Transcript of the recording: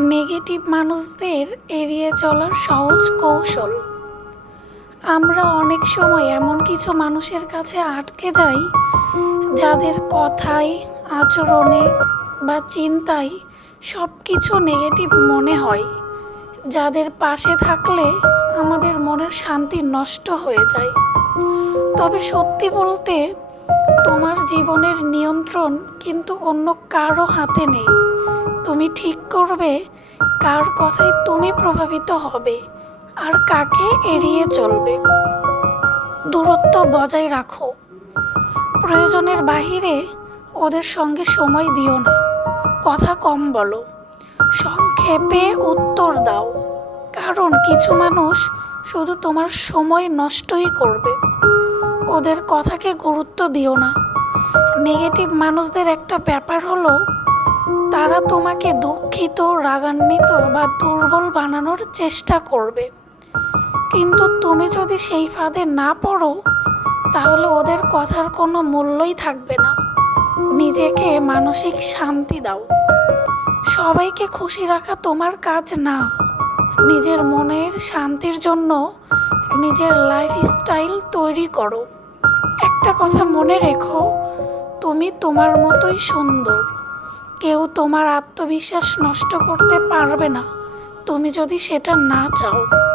Negative মানুষদের এড়িয়ে চলার সহজ কৌশল। আমরা অনেক সময় এমন কিছু মানুষের কাছে আটকে যাই যাদের কথায়, আচরণে বা চিন্তায় সব কিছু নেগেটিভ মনে হয়, যাদের পাশে থাকলে আমাদের মনের শান্তি নষ্ট হয়ে যায়। তবে সত্যি বলতে, তোমার জীবনের নিয়ন্ত্রণ কিন্তু অন্য কারো হাতে নেই। তুমি ঠিক করবে কার কথায় তুমি প্রভাবিত হবে আর কাকে এড়িয়ে চলবে। দূরত্ব বজায় রাখো। প্রয়োজনের বাহিরে ওদের সঙ্গে সময় দিও না। কথা কম বলো, সংক্ষেপে উত্তর দাও, কারণ কিছু মানুষ শুধু তোমার সময় নষ্টই করবে। ওদের কথাকে গুরুত্ব দিও না। নেগেটিভ মানুষদের একটা ব্যাপার হলো, তারা তোমাকে দুঃখিত, রাগান্বিত বা দুর্বল বানানোর চেষ্টা করবে। কিন্তু তুমি যদি সেই ফাঁদে না পড়ো, তাহলে ওদের কথার কোনো মূল্যই থাকবে না। নিজেকে মানসিক শান্তি দাও। সবাইকে খুশি রাখা তোমার কাজ না। নিজের মনের শান্তির জন্য নিজের লাইফস্টাইল তৈরি করো। একটা কথা মনে রেখো, তুমি তোমার মতোই সুন্দর। কেউ তোমার আত্মবিশ্বাস নষ্ট করতে পারবে না, তুমি যদি সেটা না চাও।